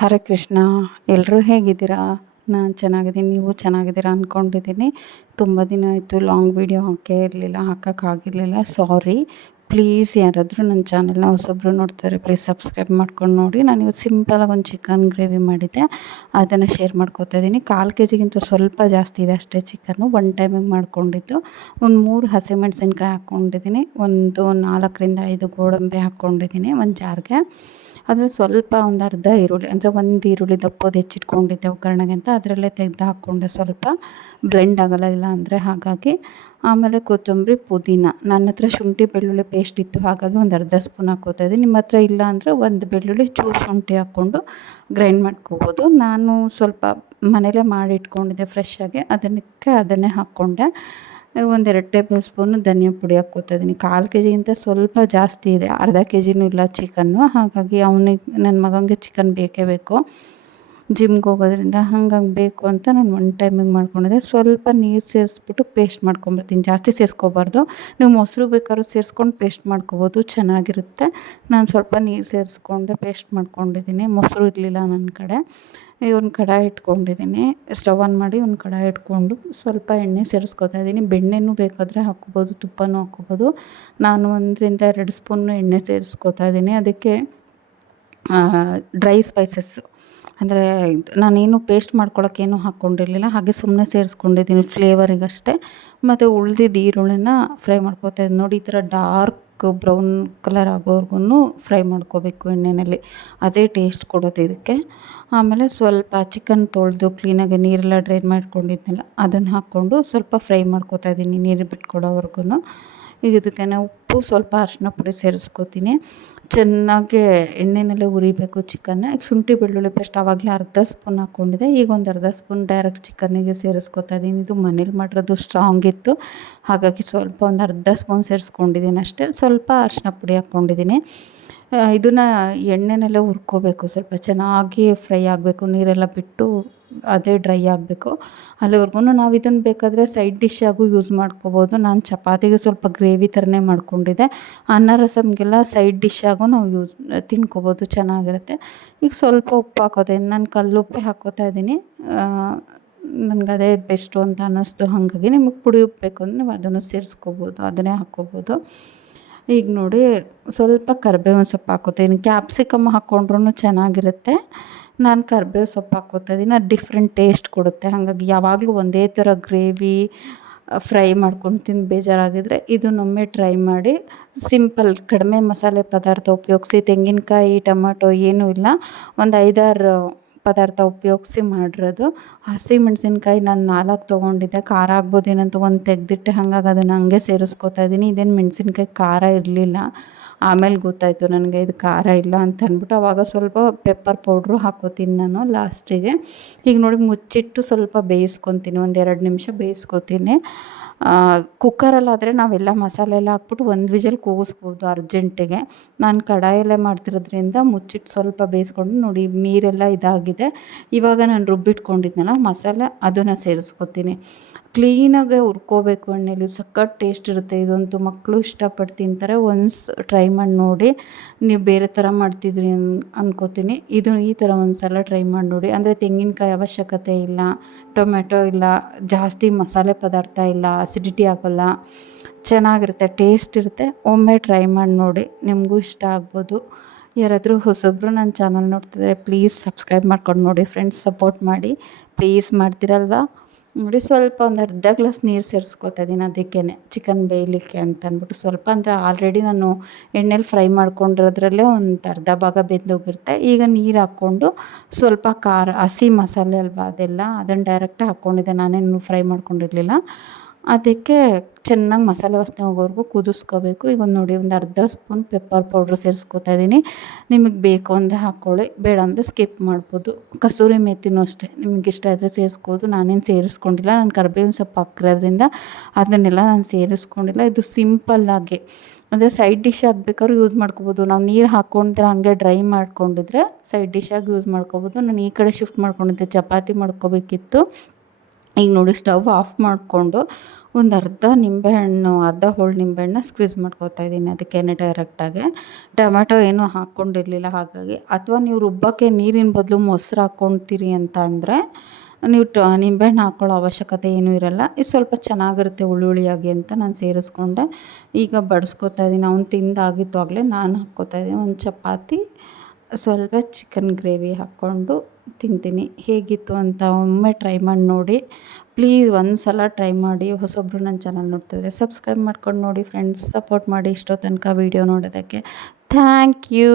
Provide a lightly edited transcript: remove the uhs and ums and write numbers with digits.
ಹರೇ ಕೃಷ್ಣ. ಎಲ್ಲರೂ ಹೇಗಿದ್ದೀರಾ? ನಾನು ಚೆನ್ನಾಗಿದ್ದೀನಿ, ನೀವು ಚೆನ್ನಾಗಿದ್ದೀರಾ ಅಂದ್ಕೊಂಡಿದ್ದೀನಿ. ತುಂಬ ದಿನ ಆಯಿತು ಲಾಂಗ್ ವೀಡಿಯೋ ಹಾಕೇ ಇರಲಿಲ್ಲ, ಹಾಕೋಕ್ಕಾಗಿರಲಿಲ್ಲ, ಸಾರಿ. ಪ್ಲೀಸ್ ಯಾರಾದರೂ ನನ್ನ ಚಾನಲ್ನ ಹೊಸೊಬ್ಬರು ನೋಡ್ತಾರೆ, ಪ್ಲೀಸ್ ಸಬ್ಸ್ಕ್ರೈಬ್ ಮಾಡ್ಕೊಂಡು ನೋಡಿ. ನಾನಿವತ್ತು ಸಿಂಪಲಾಗಿ ಒಂದು ಚಿಕನ್ ಗ್ರೇವಿ ಮಾಡಿದ್ದೆ, ಅದನ್ನು ಶೇರ್ ಮಾಡ್ಕೊತಾ ಇದ್ದೀನಿ. 1/4 kg ಸ್ವಲ್ಪ ಜಾಸ್ತಿ ಇದೆ ಅಷ್ಟೇ ಚಿಕನ್ನು. ಒನ್ ಟೈಮಿಗೆ ಮಾಡ್ಕೊಂಡಿದ್ದು. ಒಂದು 3 ಹಸಿಮೆಣಸಿನ್ಕಾಯಿ ಹಾಕ್ಕೊಂಡಿದ್ದೀನಿ, ಒಂದು 4 ರಿಂದ 5 ಗೋಡಂಬಿ ಹಾಕ್ಕೊಂಡಿದ್ದೀನಿ ಒಂದು ಜಾರ್ಗೆ. ಆದರೆ ಸ್ವಲ್ಪ ಒಂದು ಅರ್ಧ ಈರುಳ್ಳಿ, ಅಂದರೆ ಒಂದು ಈರುಳ್ಳಿ ದಪ್ಪದು ಹೆಚ್ಚಿಟ್ಕೊಂಡಿದ್ದೆ ಒಗ್ಗರಣೆಗೆ ಅಂತ, ಅದರಲ್ಲೇ ತೆಗೆದು ಹಾಕ್ಕೊಂಡೆ. ಸ್ವಲ್ಪ ಬ್ಲೆಂಡ್ ಆಗೋಲ್ಲ ಇಲ್ಲ ಅಂದರೆ, ಹಾಗಾಗಿ. ಆಮೇಲೆ ಕೊತ್ತಂಬರಿ, ಪುದೀನ. ನನ್ನ ಹತ್ರ ಶುಂಠಿ ಬೆಳ್ಳುಳ್ಳಿ ಪೇಸ್ಟ್ ಇತ್ತು, ಹಾಗಾಗಿ ಒಂದು ಅರ್ಧ ಸ್ಪೂನ್ ಹಾಕ್ಕೋತಾ ಇದ್ದೀನಿ. ನಿಮ್ಮ ಹತ್ರ ಇಲ್ಲ ಅಂದರೆ ಒಂದು ಬೆಳ್ಳುಳ್ಳಿ ಚೂರು ಶುಂಠಿ ಹಾಕ್ಕೊಂಡು ಗ್ರೈಂಡ್ ಮಾಡ್ಕೋಬೋದು. ನಾನು ಸ್ವಲ್ಪ ಮನೇಲೇ ಮಾಡಿ ಇಟ್ಕೊಂಡಿದ್ದೆ ಫ್ರೆಶ್ಶಾಗಿ, ಅದನ್ನೇ ಹಾಕ್ಕೊಂಡೆ. 1-2 ಟೇಬಲ್ ಸ್ಪೂನು ಧನಿಯಾ ಪುಡಿ ಹಾಕ್ಕೋತಾ ಇದ್ದೀನಿ. 1/4 kg ಸ್ವಲ್ಪ ಜಾಸ್ತಿ ಇದೆ, ಅರ್ಧ ಕೆ.ಜಿನೂ ಇಲ್ಲ ಚಿಕನ್ನು. ಹಾಗಾಗಿ ನನ್ನ ಮಗನಿಗೆ ಚಿಕನ್ ಬೇಕೇ ಬೇಕು, ಜಿಮ್ಗೆ ಹೋಗೋದ್ರಿಂದ. ಹಾಗಾಗಿ ಬೇಕು ಅಂತ ನಾನು ಒನ್ ಟೈಮಿಗೆ ಮಾಡ್ಕೊಂಡಿದ್ದೆ. ಸ್ವಲ್ಪ ನೀರು ಸೇರಿಸ್ಬಿಟ್ಟು ಪೇಸ್ಟ್ ಮಾಡ್ಕೊಂಬರ್ತೀನಿ, ಜಾಸ್ತಿ ಸೇರಿಸ್ಕೋಬಾರ್ದು. ನೀವು ಮೊಸರು ಬೇಕಾದ್ರೂ ಸೇರಿಸ್ಕೊಂಡು ಪೇಸ್ಟ್ ಮಾಡ್ಕೊಬೋದು, ಚೆನ್ನಾಗಿರುತ್ತೆ. ನಾನು ಸ್ವಲ್ಪ ನೀರು ಸೇರಿಸ್ಕೊಂಡೆ ಪೇಸ್ಟ್ ಮಾಡ್ಕೊಂಡಿದ್ದೀನಿ, ಮೊಸರು ಇರಲಿಲ್ಲ ನನ್ನ ಕಡೆ. ಒಂದು ಕಡಾಯಿ ಇಟ್ಕೊಂಡಿದ್ದೀನಿ, ಸ್ಟವ್ ಆನ್ ಮಾಡಿ ಒಂದು ಕಡಾಯಿ ಇಟ್ಕೊಂಡು ಸ್ವಲ್ಪ ಎಣ್ಣೆ ಸೇರಿಸ್ಕೊತಾ ಇದ್ದೀನಿ. ಬೆಣ್ಣೆನೂ ಬೇಕಾದರೆ ಹಾಕ್ಕೋಬೋದು, ತುಪ್ಪನೂ ಹಾಕ್ಕೋಬೋದು. ನಾನು 1-2 ಸ್ಪೂನು ಎಣ್ಣೆ ಸೇರಿಸ್ಕೊತಾ ಇದ್ದೀನಿ. ಅದಕ್ಕೆ ಡ್ರೈ ಸ್ಪೈಸಸ್ಸು, ಅಂದರೆ ನಾನೇನು ಪೇಸ್ಟ್ ಮಾಡ್ಕೊಳಕ್ಕೇನು ಹಾಕ್ಕೊಂಡಿರಲಿಲ್ಲ, ಹಾಗೆ ಸುಮ್ಮನೆ ಸೇರಿಸ್ಕೊಂಡಿದ್ದೀನಿ ಫ್ಲೇವರಿಗಷ್ಟೇ. ಮತ್ತು ಉಳ್ದಿದ್ದು ಈರುಳ್ಳಿನ ಫ್ರೈ ಮಾಡ್ಕೊತಾ ಇದ್ದೀನಿ. ನೋಡಿ, ಈ ಥರ ಡಾರ್ಕ್ ಬ್ರೌನ್ ಕಲರ್ ಆಗೋವರೆಗೂ ಫ್ರೈ ಮಾಡ್ಕೋಬೇಕು ಎಣ್ಣೆಯಲ್ಲಿ, ಅದೇ ಟೇಸ್ಟ್ ಕೊಡೋದು ಇದಕ್ಕೆ. ಆಮೇಲೆ ಸ್ವಲ್ಪ ಚಿಕನ್ ತೊಳೆದು ಕ್ಲೀನಾಗಿ ನೀರೆಲ್ಲ ಡ್ರೈನ್ ಮಾಡ್ಕೊಂಡಿದ್ನಲ್ಲ, ಅದನ್ನು ಹಾಕ್ಕೊಂಡು ಸ್ವಲ್ಪ ಫ್ರೈ ಮಾಡ್ಕೊತಾ ಇದ್ದೀನಿ ನೀರು ಬಿಟ್ಕೊಡೋವರೆಗೂ. ಈಗ ಇದಕ್ಕೆ ಉಪ್ಪು, ಸ್ವಲ್ಪ ಅರಿಶಿನ ಪುಡಿ ಸೇರಿಸ್ಕೊತೀನಿ. ಚೆನ್ನಾಗಿ ಎಣ್ಣೆಯಲ್ಲೇ ಹುರಿಬೇಕು ಚಿಕನ್ನ. ಈಗ ಶುಂಠಿ ಬೆಳ್ಳುಳ್ಳಿ ಪೇಸ್ಟ್ ಆವಾಗಲೇ ಅರ್ಧ ಸ್ಪೂನ್ ಹಾಕ್ಕೊಂಡಿದ್ದೆ, ಈಗ ಒಂದು ಅರ್ಧ ಸ್ಪೂನ್ ಡೈರೆಕ್ಟ್ ಚಿಕನ್ನಿಗೆ ಸೇರಿಸ್ಕೊತಾ ಇದ್ದೀನಿ. ಇದು ಮನೇಲಿ ಮಾಡಿರೋದು ಸ್ಟ್ರಾಂಗ್ ಇತ್ತು, ಹಾಗಾಗಿ ಸ್ವಲ್ಪ ಒಂದು ಅರ್ಧ ಸ್ಪೂನ್ ಸೇರಿಸ್ಕೊಂಡಿದ್ದೀನಿ ಅಷ್ಟೇ. ಸ್ವಲ್ಪ ಅರಿಶಿನ ಪುಡಿ ಹಾಕ್ಕೊಂಡಿದ್ದೀನಿ. ಇದನ್ನು ಎಣ್ಣೆಯಲ್ಲೇ ಹುರ್ಕೋಬೇಕು, ಸ್ವಲ್ಪ ಚೆನ್ನಾಗಿ ಫ್ರೈ ಆಗಬೇಕು, ನೀರೆಲ್ಲ ಬಿಟ್ಟು ಅದೇ ಡ್ರೈ ಆಗಬೇಕು. ಅಲ್ಲಿವರೆಗೂ ನಾವು ಇದನ್ನು ಬೇಕಾದರೆ ಸೈಡ್ ಡಿಶ್ಶಾಗೂ ಯೂಸ್ ಮಾಡ್ಕೋಬೋದು. ನಾನು ಚಪಾತಿಗೆ ಸ್ವಲ್ಪ ಗ್ರೇವಿ ಥರನೇ ಮಾಡ್ಕೊಂಡಿದ್ದೆ. ಅನ್ನ ರಸಮ್ಗೆಲ್ಲ ಸೈಡ್ ಡಿಶ್ಶಾಗೂ ನಾವು ತಿನ್ಕೋಬೋದು, ಚೆನ್ನಾಗಿರುತ್ತೆ. ಈಗ ಸ್ವಲ್ಪ ಉಪ್ಪು ಹಾಕೋತಾ ಇದ್ದೀನಿ, ನಾನು ಕಲ್ಲುಪ್ಪೇ ಹಾಕ್ಕೋತಾ ಇದ್ದೀನಿ. ನನಗೆ ಅದೇ ಬೆಸ್ಟು ಅಂತ ಅನ್ನಿಸ್ತು, ಹಾಗಾಗಿ ನಿಮಗೆ ಪುಡಿ ಉಪ್ಪು ಬೇಕು ಅಂದರೆ ನೀವು ಅದನ್ನು ಸೇರಿಸ್ಕೋಬೋದು, ಅದನ್ನೇ ಹಾಕ್ಕೋಬೋದು. ಈಗ ನೋಡಿ, ಸ್ವಲ್ಪ ಕರಿಬೇವಿನ ಸೊಪ್ಪು ಹಾಕ್ಕೋತೀನಿ. ಕ್ಯಾಪ್ಸಿಕಮ್ ಹಾಕ್ಕೊಂಡ್ರೂ ಚೆನ್ನಾಗಿರುತ್ತೆ. ನಾನು ಕರಿಬೇವು ಸೊಪ್ಪು ಹಾಕ್ಕೋತಾ ಇದ್ದೀನಿ, ಅದು ಡಿಫ್ರೆಂಟ್ ಟೇಸ್ಟ್ ಕೊಡುತ್ತೆ. ಹಾಗಾಗಿ ಯಾವಾಗಲೂ ಒಂದೇ ಥರ ಗ್ರೇವಿ ಫ್ರೈ ಮಾಡ್ಕೊಂಡು ತಿಂದು ಬೇಜಾರಾಗಿದ್ದರೆ ಇದನ್ನೊಮ್ಮೆ ಟ್ರೈ ಮಾಡಿ. ಸಿಂಪಲ್, ಕಡಿಮೆ ಮಸಾಲೆ ಪದಾರ್ಥ ಉಪಯೋಗಿಸಿ, ತೆಂಗಿನಕಾಯಿ, ಟೊಮೆಟೊ ಏನೂ ಇಲ್ಲ, ಒಂದು 5-6 ಪದಾರ್ಥ ಉಪಯೋಗಿಸಿ ಮಾಡಿರೋದು. ಹಸಿಮೆಣ್ಸಿನ್ಕಾಯಿ ನಾನು 4 ತೊಗೊಂಡಿದ್ದೆ, ಖಾರ ಆಗ್ಬೋದೇನಂತ ಒಂದು ತೆಗೆದಿಟ್ಟೆ, ಹಾಗಾಗಿ ಅದನ್ನು ಹಂಗೆ ಸೇರಿಸ್ಕೊತಾ ಇದ್ದೀನಿ. ಇದೇನು ಮೆಣಸಿನ್ಕಾಯಿ ಖಾರ ಇರಲಿಲ್ಲ, ಆಮೇಲೆ ಗೊತ್ತಾಯಿತು ನನಗೆ ಇದು ಖಾರ ಇಲ್ಲ ಅಂತ ಅಂದ್ಬಿಟ್ಟು. ಆವಾಗ ಸ್ವಲ್ಪ ಪೆಪ್ಪರ್ ಪೌಡ್ರು ಹಾಕ್ಕೋತೀನಿ ನಾನು ಲಾಸ್ಟಿಗೆ. ಈಗ ನೋಡಿ, ಮುಚ್ಚಿಟ್ಟು ಸ್ವಲ್ಪ ಬೇಯಿಸ್ಕೊತೀನಿ, 1-2 ನಿಮಿಷ ಬೇಯಿಸ್ಕೊತೀನಿ. ಕುಕ್ಕರಲ್ಲಾದರೆ ನಾವೆಲ್ಲ ಮಸಾಲೆ ಎಲ್ಲ ಹಾಕ್ಬಿಟ್ಟು 1 ವಿಷಲ್ ಕೂಗಿಸ್ಬೋದು ಅರ್ಜೆಂಟಿಗೆ. ನಾನು ಕಡಾಯಲ್ಲೇ ಮಾಡ್ತಿರೋದ್ರಿಂದ ಮುಚ್ಚಿಟ್ಟು ಸ್ವಲ್ಪ ಬೇಯಿಸ್ಕೊಂಡು, ನೋಡಿ ನೀರೆಲ್ಲ ಇದಾಗಿದೆ. ಇವಾಗ ನಾನು ರುಬ್ಬಿಟ್ಕೊಂಡಿದ್ನಲ್ಲ ಮಸಾಲೆ, ಅದನ್ನು ಸೇರಿಸ್ಕೊತೀನಿ. ಕ್ಲೀನಾಗೆ ಹುರ್ಕೋಬೇಕು ಎಣ್ಣೆಲಿ, ಸಖತ್ ಟೇಸ್ಟ್ ಇರುತ್ತೆ ಇದಂತೂ. ಮಕ್ಕಳು ಇಷ್ಟಪಟ್ಟು ತಿಂತಾರೆ, ಒನ್ಸ್ ಟ್ರೈ ಮಾಡಿ ನೋಡಿ. ನೀವು ಬೇರೆ ಥರ ಮಾಡ್ತಿದ್ರಿ ಅನ್ಕೋತೀನಿ, ಇದು ಈ ಥರ ಒಂದು ಸಲ ಟ್ರೈ ಮಾಡಿ ನೋಡಿ. ಅಂದರೆ ತೆಂಗಿನಕಾಯಿ ಅವಶ್ಯಕತೆ ಇಲ್ಲ, ಟೊಮೆಟೊ ಇಲ್ಲ, ಜಾಸ್ತಿ ಮಸಾಲೆ ಪದಾರ್ಥ ಇಲ್ಲ, ಅಸಿಡಿಟಿ ಆಗೋಲ್ಲ, ಚೆನ್ನಾಗಿರುತ್ತೆ, ಟೇಸ್ಟ್ ಇರುತ್ತೆ. ಒಮ್ಮೆ ಟ್ರೈ ಮಾಡಿ ನೋಡಿ, ನಿಮಗೂ ಇಷ್ಟ ಆಗ್ಬೋದು. ಯಾರಾದರೂ ಹೊಸೊಬ್ಬರು ನನ್ನ ಚಾನಲ್ ನೋಡ್ತಿದ್ರೆ ಪ್ಲೀಸ್ ಸಬ್ಸ್ಕ್ರೈಬ್ ಮಾಡ್ಕೊಂಡು ನೋಡಿ ಫ್ರೆಂಡ್ಸ್, ಸಪೋರ್ಟ್ ಮಾಡಿ ಪ್ಲೀಸ್, ಮಾಡ್ತೀರಲ್ವಾ. ನೋಡಿ, ಸ್ವಲ್ಪ ಒಂದು ಅರ್ಧ ಗ್ಲಾಸ್ ನೀರು ಸೇರಿಸ್ಕೊತಾ ಇದ್ದೀನಿ, ಅದಕ್ಕೇ ಚಿಕನ್ ಬೇಯಲಿಕ್ಕೆ ಅಂತ ಅಂದ್ಬಿಟ್ಟು. ಸ್ವಲ್ಪ ಅಂದರೆ ಆಲ್ರೆಡಿ ನಾನು ಎಣ್ಣೆಲಿ ಫ್ರೈ ಮಾಡ್ಕೊಂಡಿರೋದ್ರಲ್ಲೇ ಒಂದು ಅರ್ಧ ಭಾಗ ಬೆಂದೋಗಿರುತ್ತೆ. ಈಗ ನೀರು ಹಾಕ್ಕೊಂಡು ಸ್ವಲ್ಪ ಖಾರ, ಹಸಿ ಮಸಾಲೆ ಅಲ್ವಾ ಅದೆಲ್ಲ, ಅದನ್ನು ಡೈರೆಕ್ಟಾಗಿ ಹಾಕ್ಕೊಂಡಿದ್ದೆ, ನಾನೇನು ಫ್ರೈ ಮಾಡ್ಕೊಂಡಿರಲಿಲ್ಲ. ಅದಕ್ಕೆ ಚೆನ್ನಾಗಿ ಮಸಾಲೆ ವಾಸನೆ ಹೋಗೋವರೆಗೂ ಕುದಿಸ್ಕೋಬೇಕು. ಈಗ ನೋಡಿ, ಒಂದು ಅರ್ಧ ಸ್ಪೂನ್ ಪೆಪ್ಪರ್ ಪೌಡ್ರ್ ಸೇರಿಸ್ಕೊತಾ ಇದ್ದೀನಿ. ನಿಮಗೆ ಬೇಕು ಅಂದರೆ ಹಾಕ್ಕೊಳ್ಳಿ, ಬೇಡ ಅಂದರೆ ಸ್ಕಿಪ್ ಮಾಡ್ಬೋದು. ಕಸೂರಿ ಮೇಥಿನೂ ಅಷ್ಟೇ, ನಿಮಗೆ ಇಷ್ಟ ಇದ್ದರೆ ಸೇರಿಸ್ಬೋದು. ನಾನೇನು ಸೇರಿಸ್ಕೊಂಡಿಲ್ಲ, ನಾನು ಕರಿಬೇವಿನ ಸೊಪ್ಪು ಹಾಕಿರೋದ್ರಿಂದ ಅದನ್ನೆಲ್ಲ ನಾನು ಸೇರಿಸ್ಕೊಂಡಿಲ್ಲ. ಇದು ಸಿಂಪಲ್ಲಾಗಿ, ಅಂದರೆ ಸೈಡ್ ಡಿಶ್ ಆಗಬೇಕಾದ್ರೂ ಯೂಸ್ ಮಾಡ್ಕೋಬೋದು. ನಾವು ನೀರು ಹಾಕ್ಕೊಂಡ್ರೆ ಹಂಗೆ ಡ್ರೈ ಮಾಡ್ಕೊಂಡಿದ್ರೆ ಸೈಡ್ ಡಿಶ್ಶಾಗಿ ಯೂಸ್ ಮಾಡ್ಕೋಬೋದು. ನಾನು ಈ ಕಡೆ ಶಿಫ್ಟ್ ಮಾಡ್ಕೊಂಡಿದ್ದೆ, ಚಪಾತಿ ಮಾಡ್ಕೋಬೇಕಿತ್ತು. ಈಗ ನೋಡಿ ಸ್ಟವ್ ಆಫ್ ಮಾಡಿಕೊಂಡು ಒಂದು ಅರ್ಧ ಹೋಳು ನಿಂಬೆಹಣ್ಣನ್ನ ಸ್ಕ್ವೀಸ್ ಮಾಡ್ಕೊತಾ ಇದ್ದೀನಿ ಅದಕ್ಕೇನೆ ಡೈರೆಕ್ಟಾಗಿ. ಟೊಮೆಟೊ ಏನೂ ಹಾಕ್ಕೊಂಡಿರಲಿಲ್ಲ ಹಾಗಾಗಿ. ಅಥವಾ ನೀವು ರುಬ್ಬಕ್ಕೆ ನೀರಿನ ಬದಲು ಮೊಸರು ಹಾಕ್ಕೊಳ್ತೀರಿ ಅಂತ ಅಂದರೆ ನೀವು ನಿಂಬೆಹಣ್ಣು ಹಾಕ್ಕೊಳ್ಳೋ ಅವಶ್ಯಕತೆ ಏನೂ ಇರಲ್ಲ. ಇದು ಸ್ವಲ್ಪ ಚೆನ್ನಾಗಿರುತ್ತೆ ಹುಳಿ ಅಂತ ನಾನು ಸೇರಿಸ್ಕೊಂಡೆ. ಈಗ ಬಡಿಸ್ಕೊತಾ ಇದ್ದೀನಿ. ಅವ್ನು ತಿಂದಾಗಿತ್ತು ಆಗಲೇ. ನಾನು ಹಾಕ್ಕೋತಾ ಇದ್ದೀನಿ ಒಂದು ಚಪಾತಿ, ಸ್ವಲ್ಪ ಚಿಕನ್ ಗ್ರೇವಿ ಹಾಕ್ಕೊಂಡು ತಿಂತೀನಿ. ಹೇಗಿತ್ತು ಅಂತ ಒಮ್ಮೆ ಟ್ರೈ ಮಾಡಿ ನೋಡಿ. ಪ್ಲೀಸ್ ಒಂದು ಸಲ ಟ್ರೈ ಮಾಡಿ. ಹೊಸೊಬ್ಬರು ನನ್ನ ಚಾನಲ್ ನೋಡ್ತಿದ್ರೆ ಸಬ್ಸ್ಕ್ರೈಬ್ ಮಾಡ್ಕೊಂಡು ನೋಡಿ ಫ್ರೆಂಡ್ಸ್. ಸಪೋರ್ಟ್ ಮಾಡಿ ಇಷ್ಟೋ ತನಕ ವೀಡಿಯೋ ನೋಡೋದಕ್ಕೆ. Thank you.